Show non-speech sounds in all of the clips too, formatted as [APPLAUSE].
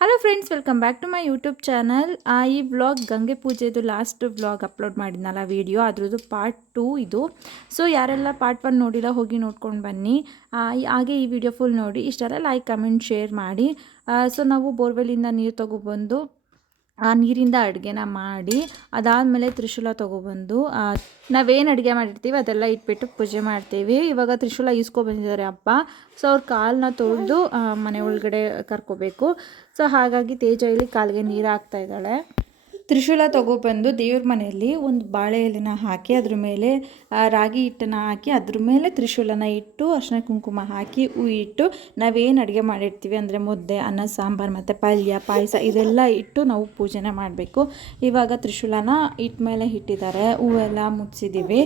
Hello friends welcome back to my YouTube channel ಈ vlog Gange ಪೂಜೆದು last vlog upload ಮಾಡಿದ್ನಲ್ಲ video ಅದ್ರದ್ದು part two ಇದು. ಸೊ ಯಾರೆಲ್ಲ ಪಾರ್ಟ್ ಒನ್ ನೋಡಿಲ್ಲ, ಹೋಗಿ ನೋಡ್ಕೊಂಡು ಬನ್ನಿ. ಹಾಗೆ ಈ ವಿಡಿಯೋ ಫುಲ್ ನೋಡಿ, ಇಷ್ಟೆಲ್ಲ ಲೈಕ್ ಕಮೆಂಟ್ ಶೇರ್ ಮಾಡಿ. ಸೊ ನಾವು ಬೋರ್ವೆಲ್ಲಿಂದ ನೀರು ತೊಗೊಬಂದು ಆ ನೀರಿಂದ ಅಡುಗೆನ ಮಾಡಿ ಅದಾದಮೇಲೆ ತ್ರಿಶೂಲ ತೊಗೊಬಂದು ನಾವೇನು ಅಡುಗೆ ಮಾಡಿರ್ತೀವಿ ಅದೆಲ್ಲ ಇಟ್ಬಿಟ್ಟು ಪೂಜೆ ಮಾಡ್ತೀವಿ. ಇವಾಗ ತ್ರಿಶೂಲ ಈಸ್ಕೊಬಂದಿದ್ದಾರೆ ಅಪ್ಪ ಸೊ ಅವ್ರ ಕಾಲನ್ನ ತೊಳೆದು ಮನೆ ಒಳಗಡೆ ಕರ್ಕೋಬೇಕು. ಸೊ ಹಾಗಾಗಿ ತೇಜ ಇಲ್ಲಿ ಕಾಲಿಗೆ ನೀರು ಹಾಕ್ತಾ ಇದ್ದಾಳೆ. ತ್ರಿಶೂಲ ತೊಗೊಬಂದು ದೇವ್ರ ಮನೆಯಲ್ಲಿ ಒಂದು ಬಾಳೆ ಎಲೆನ ಹಾಕಿ ಅದ್ರ ಮೇಲೆ ರಾಗಿ ಹಿಟ್ಟನ್ನು ಹಾಕಿ ಅದ್ರ ಮೇಲೆ ತ್ರಿಶೂಲನ ಇಟ್ಟು ಅರ್ಶಿನ ಕುಂಕುಮ ಹಾಕಿ, ಹೂ ಇಟ್ಟು, ನಾವೇನು ಅಡುಗೆ ಮಾಡಿರ್ತೀವಿ ಅಂದರೆ ಮುದ್ದೆ, ಅನ್ನ, ಸಾಂಬಾರು ಮತ್ತು ಪಲ್ಯ, ಪಾಯಸ ಇದೆಲ್ಲ ಇಟ್ಟು ನಾವು ಪೂಜೆನ ಮಾಡಬೇಕು. ಇವಾಗ ತ್ರಿಶೂಲನ ಹಿಟ್ಟು ಮೇಲೆ ಇಟ್ಟಿದ್ದಾರೆ ಹೂವೆಲ್ಲ ಮುಟ್ಸಿದ್ದೀವಿ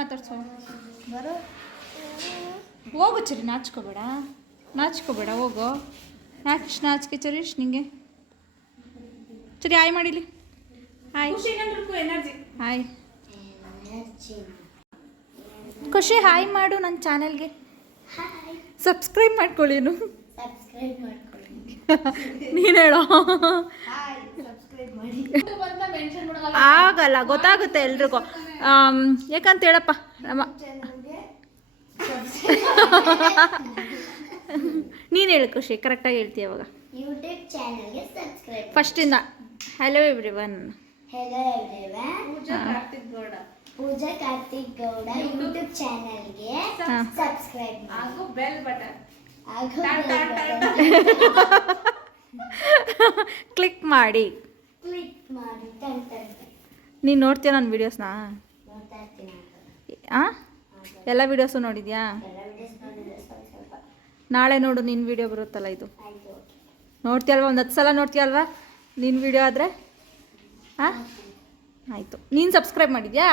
ಮಾತಾಡ್ಸೋ. ಹೋಗು ಚರಿ ನಾಚ್ಕೋಬೇಡ. ನಾಚ್ಕೋಬೇಡ ಹೋಗು. ನಾಚ್ ನಾಚಿಕೆ ಚರೀಶ್ ನಿಂಗೆ. ಚರಿ ಹಾಯ್ ಮಾಡಿಲಿ. ಹಾಯ್. ಹಾಯ್. ಖುಷಿ ಹಾಯ್ ಮಾಡು ನನ್ನ ಚಾನೆಲ್ಗೆ. ಸಬ್ಸ್ಕ್ರೈಬ್ ಮಾಡ್ಕೊಳ್ಳೇನು ಮಾಡ್ಕೊಳ್ಳಿ. ನೀನು ಹೇಳೋ. ಅಂತ ಮೆನ್ಷನ್ ಮಾಡಲ್ಲ ಆಗಲ್ಲ ಗೊತ್ತಾಗುತ್ತೆ ಎಲ್ರಿಗೂ. ಯಾಕಂತ ಹೇಳಪ್ಪ? ನಮ್ಮ ನೀನು ಹೇಳು ಖುಷಿ ಕರೆಕ್ಟಾಗಿ ಹೇಳ್ತೀಯ ಅವಾಗ. ಯೂಟ್ಯೂಬ್ ಚಾನಲ್ಗೆ subscribe ಫಸ್ಟಿಂದ hello everyone hello everyone Pooja Karthik Gowda. Pooja Karthik Gowda YouTube ಚಾನಲ್ಗೆ. ಸಬ್ಸ್ಕ್ರೈಬ್ ಹಾಗೂ ಬೆಲ್ ಬಟನ್ ಹಾಗೂ ಕ್ಲಿಕ್ [LAUGHS] ಮಾಡಿ. ಕ್ಲಿಕ್ ಮಾಡಿ. ನೀನು ನೋಡ್ತೀಯ ನನ್ನ ವಿಡಿಯೋಸ್ನಾ. ಹಾಂ ಎಲ್ಲ ವಿಡಿಯೋಸು ನೋಡಿದ್ಯಾ? ನಾಳೆ ನೋಡು ನಿನ್ನ ವಿಡಿಯೋ ಬರುತ್ತಲ್ಲ ಇದು. ನೋಡ್ತೀಯಲ್ವಾ? ಒಂದು ಹತ್ತು ಸಲ ನೋಡ್ತೀಯಲ್ವಾ? ನಿನ್ನ ವಿಡಿಯೋ ಆದರೆ? ಹಾಂ ಆಯಿತು. ನೀನು ಸಬ್ಸ್ಕ್ರೈಬ್ ಮಾಡಿದ್ಯಾ?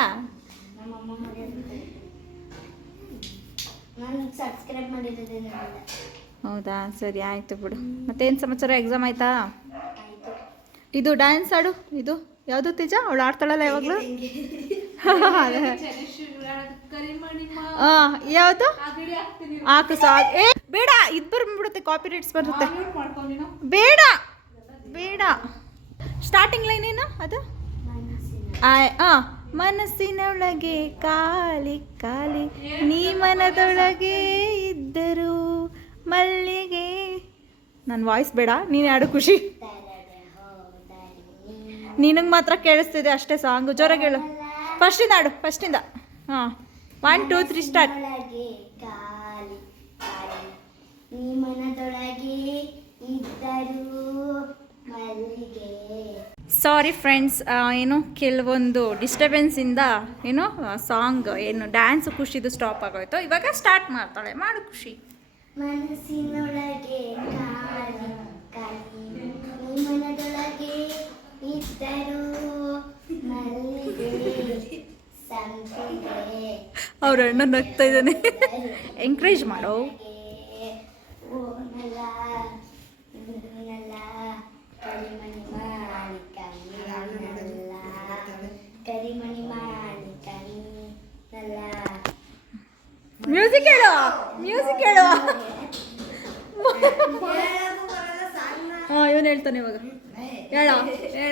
ಹೌದಾ? ಸರಿ ಆಯಿತು ಬಿಡು. ಮತ್ತೇನು ಸಮಾಚಾರ? ಎಕ್ಸಾಮ್ ಆಯಿತಾ? ಇದು ಡ್ಯಾನ್ಸ್ ಆಡು? ಇದು? ಯಾವುದು ತೇಜ ಅವಳು ಆಡ್ತಾಳಲ್ಲ ಯಾವಾಗಲೂ? ಹಾಂ ಯಾವುದು ಹಾಕು ಸಾ. ಏ ಬೇಡ ಇದು ಬರ್ಬಿಡುತ್ತೆ ಕಾಪಿ ರೈಟ್ಸ್ ಬರುತ್ತೆ. ಬೇಡ ಬೇಡ. ಸ್ಟಾರ್ಟಿಂಗ್ ಲೈನ್ ಏನು ಅದು? ಆ ಮನಸ್ಸಿನೊಳಗೆ ಕಾಲಿ ಕಾಲಿ ನೀ ಮನದೊಳಗೆ ಇದ್ದರು ಮಲ್ಲಿಗೆ. ನನ್ನ ವಾಯ್ಸ್ ಬೇಡ ನೀನು ಯಾರು ಖುಷಿ? ನಿನಗೆ ಮಾತ್ರ ಕೇಳಿಸ್ತಿದೆ ಅಷ್ಟೇ ಸಾಂಗು. ಜೋರಾಗಿ ಹೇಳು. ಫಸ್ಟಿಂದ ಆಡು ಫಸ್ಟಿಂದ ಹಾಂ. One two three start sorry friends ಏನು ಕೆಲವೊಂದು ಡಿಸ್ಟರ್ಬೆನ್ಸಿಂದ ಏನು ಸಾಂಗ್ ಏನು ಡ್ಯಾನ್ಸ್ ಖುಷಿದು ಸ್ಟಾಪ್ ಆಗೋಯ್ತು. ಇವಾಗ ಸ್ಟಾರ್ಟ್ ಮಾಡ್ತಾಳೆ. ಮಾಡು ಖುಷಿ. ಮನಸ್ಸಿನೊಳಗೆ ಅವ್ರ ಅಣ್ಣ ನಗ್ತಾ ಇದ್ದಾನೆ. ಎಂಕರೇಜ್ ಮಾಡೋ. ಮ್ಯೂಸಿಕ್ ಹೇಳು. ಮ್ಯೂಸಿಕ್ ಹೇಳು. ಹಾಂ, ಇವನು ಹೇಳ್ತಾನೆ ಇವಾಗ. ಹೇಳ.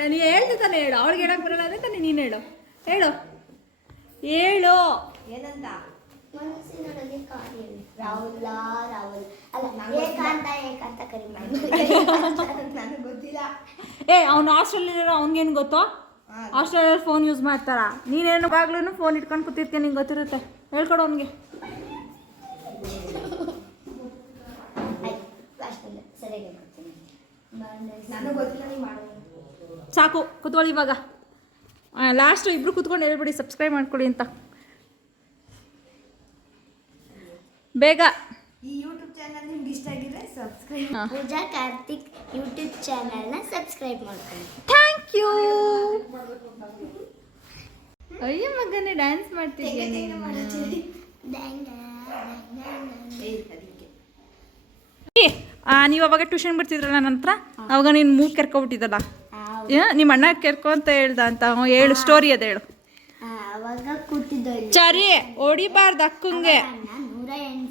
ನೀ ಹೇಳ್ತಾನೆ ಹೇಳು. ಅವ್ಳಿಗೆ ಹೇಳಕ್ಕೆ ಬರಲ್ಲ ಅದೇ ತಾನೆ ನೀನು ಹೇಳು. ಹೇಳು. ಹೇಳು. ಏನಂತ? ಮನಸ್ಸಿನೊಳಗೆ ಕಾರ್ಯ ರಾಹುಲ. ರಾಹುಲ್. ಅಲ್ಲ ಏಕಾಂತ ಏಕಾಂತ ಕರಿ ನನಗೆ [LAUGHS] ಗೊತ್ತಿಲ್ಲ. ಏ ಅವ್ನು ಹಾಸ್ಟೆಲಲ್ಲಿರೋ ಅವ್ನಿಗೇನು ಗೊತ್ತೋ? ಹಾಸ್ಟೆಲಲ್ಲಿ ಫೋನ್ ಯೂಸ್ ಮಾಡ್ತಾರ? ನೀನೇನು ಬಾಗ್ಲೂ ಫೋನ್ ಇಟ್ಕೊಂಡು ಕೂತಿರ್ತೀಯ ನಿಂಗೆ ಗೊತ್ತಿರುತ್ತೆ. ಹೇಳ್ಕೊಡು ಅವನಿಗೆ. ಸಾಕು ಕೂತ್ಕೊಳ್ಳಿ ಇವಾಗ. ಲಾಸ್ಟ್ ಇಬ್ರು ಕೂತ್ಕೊಂಡು ಹೇಳ್ಬಿಡಿ ಸಬ್ಸ್ಕ್ರೈಬ್ ಮಾಡ್ಕೊಳ್ಳಿ ಅಂತ. ಬೇಗ. ಈ ಯೂಟ್ಯೂಬ್ ಚಾನಲ್ ನಿಮ್ಗೆ ಇಷ್ಟ ಆಗಿದ್ರೆ ಸಬ್ಸ್ಕ್ರೈಬ್ ಪೂಜಾ ಕಾರ್ತಿಕ್ ಯೂಟ್ಯೂಬ್ ಚಾನಲ್ನ ಸಬ್ಸ್ಕ್ರೈಬ್ ಮಾಡ್ಕೊಳ್ಳಿ. ಥ್ಯಾಂಕ್ ಯು ಅಯ್ಯ ಮಗನೇ ಡ್ಯಾನ್ಸ್ ಮಾಡ್ತಿದ್ಯಾ ನೀನು? ನೀವು ಅವಾಗ ಟ್ಯೂಷನ್ ಬಿಡ್ತಿದ್ರಲ್ಲ ನನ್ನ ಹತ್ರ ಅವಾಗ ನೀನು ಮೂಗ್ ಕೆರ್ಕೊಬಿಟ್ಟಿದ್ದಲ್ಲ? ನಿಮ್ಮ ಅಣ್ಣ ಕೆರ್ಕೊ ಅಂತ ಹೇಳ್ದ ಅಂತ. ಹೇಳು ಸ್ಟೋರಿ ಅದ ಹೇಳು. ಚರಿ ಹೊಡಿಬಾರ್ದು ಅಕ್ಕಂಗೆ.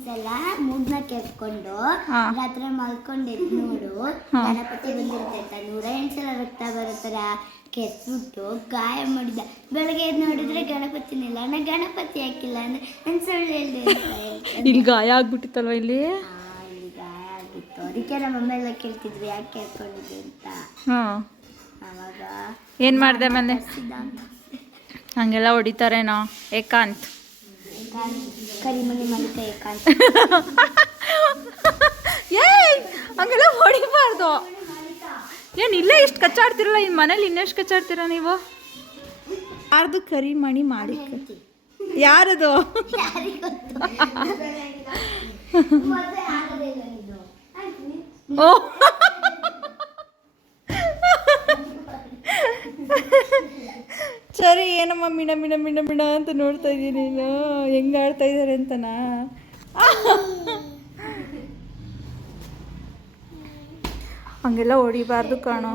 ಸಲ ಮೂಗ್ನ ಕೆರ್ಕೊಂಡು ಹಾ. ರಾತ್ರಿ ಮಲ್ಕೊಂಡಿದ್ ನೋಡು. ಗಣಪತಿ ಬಂದಿರ್ತೈತ ನೂರ ಎಂಟು ಸಲ ರಕ್ತ ಬರುತ್ತರ ಕೆತ್ಬಿಟ್ಟು ಗಾಯ ಮಾಡಿದ ಬೆಳಗ್ಗೆ ನೋಡಿದ್ರೆ ಗಣಪತಿನಿಲ್ಲ ನಾ ಗಣಪತಿ ಹಾಕಿಲ್ಲ ಅಂದ್ರೆ ನನ್ ಸುಳ್ಳು ಹೇಳ್ದೆ ಇಲ್ಲಿ ಗಾಯ ಆಗ್ಬಿಟ್ಟಿತ್ತಲ್ವ ಇಲ್ಲಿ? ಗಾಯ ಆಗಿತ್ತು. ಅದಕ್ಕೆ ನಮ್ಮ ಎಲ್ಲ ಕೇಳ್ತಿದ್ವಿ ಯಾಕೆ ಕೇಳ್ಕೊಂಡಿದ್ವಿ ಅಂತ. ಅವಾಗ ಏನು ಮಾಡಿದೆ ಮನೆ. ಹಂಗೆಲ್ಲ ಹೊಡಿತಾರೇನೋ ಏಕಾಂತ್. ಕರಿಮಣಿ ಮಲಿಕ ಏಕಾಂತ ಏಯ್ ಹಂಗೆಲ್ಲ ಹೊಡಿಬಾರ್ದು. ಏನು ಇಲ್ಲೇ ಇಷ್ಟು ಕಚ್ಚಾಡ್ತಿರಲ್ಲ ಈ ಮನೇಲಿ ಇನ್ನೆಷ್ಟು ಕಚ್ಚಾಡ್ತೀರ ನೀವು? ಯಾರ್ದು ಕರಿ ಮಣಿ ಮಾಡಿ ಯಾರದು? [LAUGHS] ಓ ಸರಿ, ಏನಮ್ಮ, ಮಿಣ ಮಿಣ ಮಿಣ ಮಿಣ ಅಂತ ನೋಡ್ತಾ ಇದ್ದೀನಿ. ನೀನು ಹೆಂಗ್ ಆಡ್ತಾ ಇದ್ದಾರೆ ಅಂತನಾ? ಹಂಗೆಲ್ಲ ಹೊಡಿಬಾರ್ದು ಕಾಣೋ.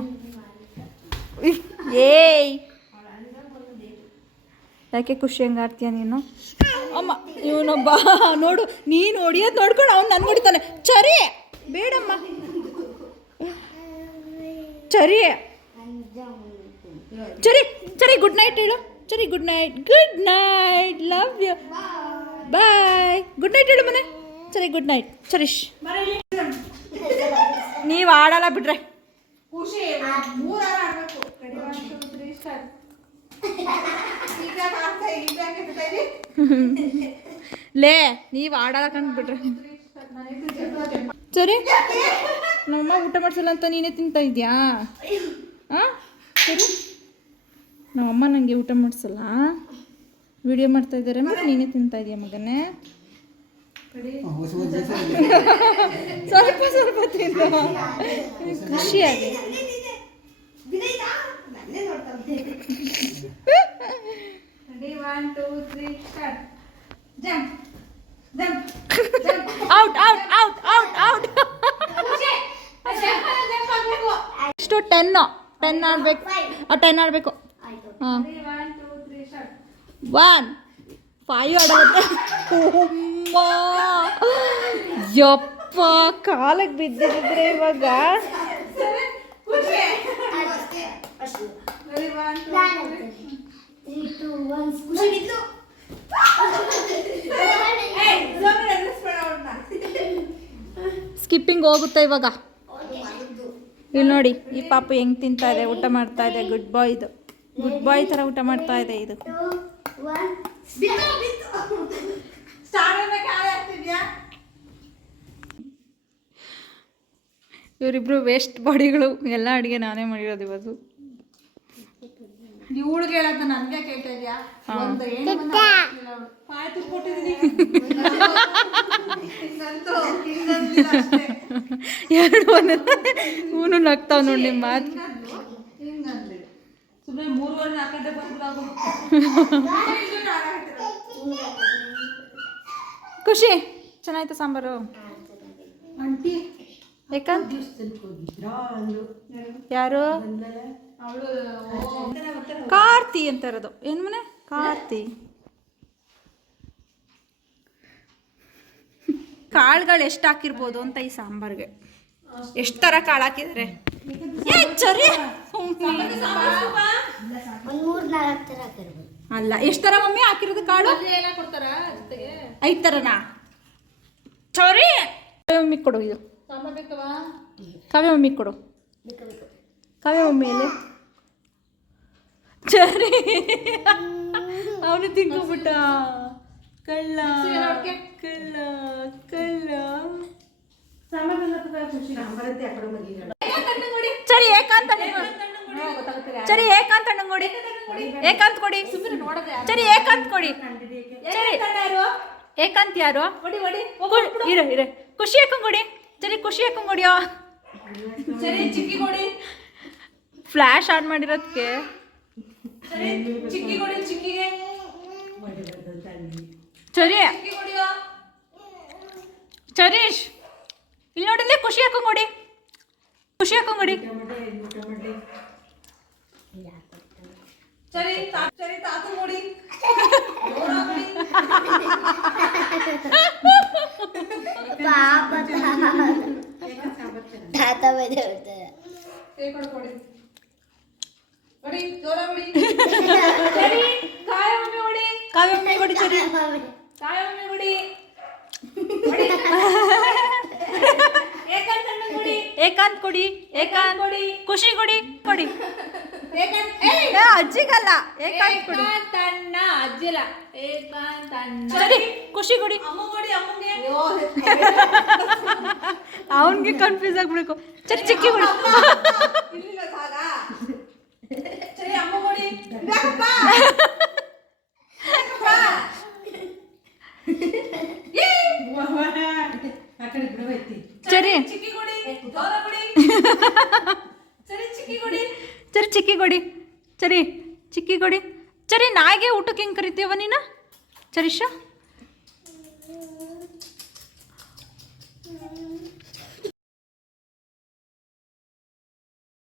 ಏಯ್! ಯಾಕೆ ಖುಷಿ ಹೆಂಗ ಆಡ್ತೀಯ ನೀನು? ಅಮ್ಮ ಇವನೊಬ್ಬ ನೋಡು, ನೀನು ಹೊಡಿಯೋದು ನೋಡ್ಕೊಂಡು ಅವ್ನು ನನ್ಗೆ ಹೊಡಿತಾನೆ. ಚರಿ, ಬೇಡಮ್ಮ. ಚರಿ. ಚರಿ ಚರಿ ಗುಡ್ ನೈಟ್ ಹೇಳು. ಚರಿ good night good night love you bye good night ಹೇಳು ಮನೆ. ಸರಿ ಗುಡ್ ನೈಟ್ ಸರೀಶ್ ನೀವು ಆಡಲ್ಲ ಬಿಡ್ರೆ. [LAUGHS] ಲೇ ನೀವು ಆಡಲ್ಲ ಕಂಡು ಬಿಡ್ರೆ. ಸರಿ ನಮ್ಮ ಊಟ ಮಾಡ್ಸಲ್ಲ ಅಂತ ನೀನೇ ತಿಂತ ಇದೆಯಾ? ಹಾಂ ಸರಿ ನಮ್ಮಮ್ಮ ನನಗೆ ಊಟ ಮಾಡಿಸಲ್ಲ. ವಿಡಿಯೋ ಮಾಡ್ತಾ ಇದ್ದಾರೆ ಮತ್ತೆ ನೀನೇ ತಿಂತಾ ಇದೆಯಾ ಮಗನೇ? [LAUGHS] ಸ್ವಲ್ಪ ಸ್ವಲ್ಪ ತಿಂತ ಖುಷಿಯಾಗಿ. Out out out out out ಎಷ್ಟು ಟೆನ್ನು ಟೆನ್ ಆಡಬೇಕು. ಟೆನ್ ಆಡಬೇಕು. ಹಾಂ. ಒನ್ ಫೈವ್ ಆಡೋದು ಯಪ್ಪ ಕಾಲಕ್ಕೆ ಬಿದ್ದಿದ್ರೆ ಇವಾಗ. ಸ್ಕಿಪ್ಪಿಂಗ್ ಹೋಗುತ್ತೆ ಇವಾಗ. ಇಲ್ಲಿ ನೋಡಿ ಈ ಪಾಪು ಹೆಂಗ್ ತಿಂತಾ ಇದೆ ಊಟ ಮಾಡ್ತಾ ಇದೆ ಗುಡ್ ಬಾಯ್ ಇದು. ಗುಡ್ ಬಾಯ್ ಥರ ಊಟ ಮಾಡ್ತಾ ಇದೆ ಇದು. ಇವರಿಬ್ರು ವೇಸ್ಟ್ ಬಾಡಿಗಳು ಎಲ್ಲ ಅಡುಗೆ ನಾನೇ ಮಾಡಿರೋದು ಇವತ್ತು. ಇವಳಿಗೆ ಹೇಳತ್ತ ನನ್ಗೆ ಕೇಳ್ತಾ ಇದೆಯಾ? ಹಾ. ಒಂದು ಏನು [LAUGHS] ಎರಡು ಒಂದು ಹೂನು ನಗ್ತಾವ್ ನೋಡಿ ನಿಮ್ಮ ಮಾತು. ಸುಮ್ಮನೆ ಮೂರುವರೆ ನಾಲ್ಕು ಗಂಟೆ ಬಂದ್ಬಿಡಾಗು ಖುಷಿ. ಚೆನ್ನಾಯ್ತು ಸಾಂಬಾರು. ಆಂಟಿ ಯಾಕಂತ ಯಾರು? ಕಾರ್ತಿ ಅಂತ ಇರೋದು ಏನು ಮನೆ? ಕಾರ್ತಿ. ಕಾಳುಗಳು ಎಷ್ಟು ಹಾಕಿರ್ಬೋದು ಅಂತ ಈ ಸಾಂಬಾರ್ಗೆ. ಎಷ್ಟು ಥರ ಕಾಳು ಹಾಕಿದ್ದಾರೆ ಏ ಚರಿ ಒಂದು ಮೂರು ನಾಲ್ಕು ಥರ ಹಾಕಿರ್ಬೋದು. ಅಲ್ಲ ಎಷ್ಟು ಥರ ಮಮ್ಮಿ ಹಾಕಿರೋದು ಕಾಳು? ಎಲ್ಲ ಕೊಡ್ತಾರ ಜೊತೆಗೆ? ಐದು ಥರನಾ ಚರಿ ಕಾವ್ಯ ಮಮ್ಮಿ ಕೊಡು ಇದು. ಕಾವ್ಯ ಮಮ್ಮಿ ಕೊಡು. ಬೇಕು ಮಮ್ಮಿ ಅಲ್ಲಿ ಚರಿ ಅವನು ತಿನ್ಕೊಬಿಟ್ಟ ಕಳ್ಳ ಕಳ್ಳ ಕಳ್ಳ ಸರಿ ಏಕಾಂತ ಸರಿ ಏಕಾಂತ ಕೊಡಿ. ಏಕಾಂತ್ ಕೊಡಿ. ಸರಿ ಏಕಾಂತ್ ಕೊಡಿ. ಸರಿ ಏಕಾಂತ್ ಯಾರು? ಇರ ಇರ. ಖುಷಿ ಹಾಕೊಂಡ್ ಸರಿ ಖುಷಿ ಹಾಕೊಂಡ್ ಕೊಡಿಯೋ. ಸರಿ ಚಿಕ್ಕಿ ಕೊಡಿ. ಫ್ಲ್ಯಾಶ್ ಆನ್ ಮಾಡಿರೋದಕ್ಕೆ ಸರಿ ಚಿಕ್ಕಿ ಕೊಡಿ ಚಿಕ್ಕಿಗೆ. ಸರಿ ಚಿಕ್ಕಿ ಕೊಡಿಯೋ. ಚರೀಶ್ ಇಲ್ಲಿ ನೋಡಿದ್ರೆ ಖುಷಿ ಹಾಕೊಂಡ್ ಕೊಡಿ. ಖುಷಿ ಹಾಕೊಂಡ್ ಕೊಡಿ ಸರಿ ತಾ- ಸರಿ ತಾತು ನೋಡಿ ಪಾಪ ತಾತ ಬದೇ ಬರ್ತಾರೆ ಕೈ ಕೊಡು ಕೊಡಿ ಕೊಡಿ ಜೋರ ಕೊಡಿ ಸರಿ ಕಾಯ ಮಮ್ಮಿ ಕೊಡಿ ಕಾವ್ಯ ಮಮ್ಮಿ ಕೊಡಿ ಸರಿ ಕಾಯ ಒಮ್ಮೆ ಕೊಡಿ ಏಕಾಂತ್ ಕೊಡಿ ಏಕಾಂತ್ ಕೊಡಿ ಖುಷಿ ಕೊಡಿ ಕೊಡಿ ಏಕಾಂತ್ ಏಯ್ ಏ, ಅಜ್ಜಿಗಲ್ಲ. ಏಕಾಂತ್ ಕೊಡಿ. ಏಕಾಂತಣ್ಣ ಅಜ್ಜಿಲ ಏಕಾಂತಣ್ಣ ಸರಿ ಖುಷಿ ಕೊಡಿ. ಅಮ್ಮ ಕೊಡಿ ಅಮ್ಮಂಗೆ. [LAUGHS] ಅವನ್ಗೆ ಕನ್ಫ್ಯೂಸ್ ಆಗ್ಬಿಡ್ಬೇಕು. [LAUGHS] ಸರಿ ಚಿಕ್ಕಿ ಕೊಡಿ. ಇಲ್ಲಿಲ್ಲ ಸಾಗ ಸರಿ ಅಮ್ಮ ಕೊಡಿ ಬೇಕಪ್ಪ ಬೇಕಪ್ಪ ಸರಿ ಚಿಕ್ಕಿ ಕೊಡಿ ಜೋರ ಕೊಡಿ ಸರಿ ಚಿಕ್ಕಿ ಕೊಡಿ ಸರಿ ಚಿಕ್ಕಿ ಕೊಡಿ. ಸರಿ ಚಿಕ್ಕಿ ಕೊಡಿ. ಸರಿ ನಾಯಿಗೆ ಊಟಕ್ಕೆ ಹೆಂಗೆ ಕರಿತೀವ ನೀನು? ಸರಿಷ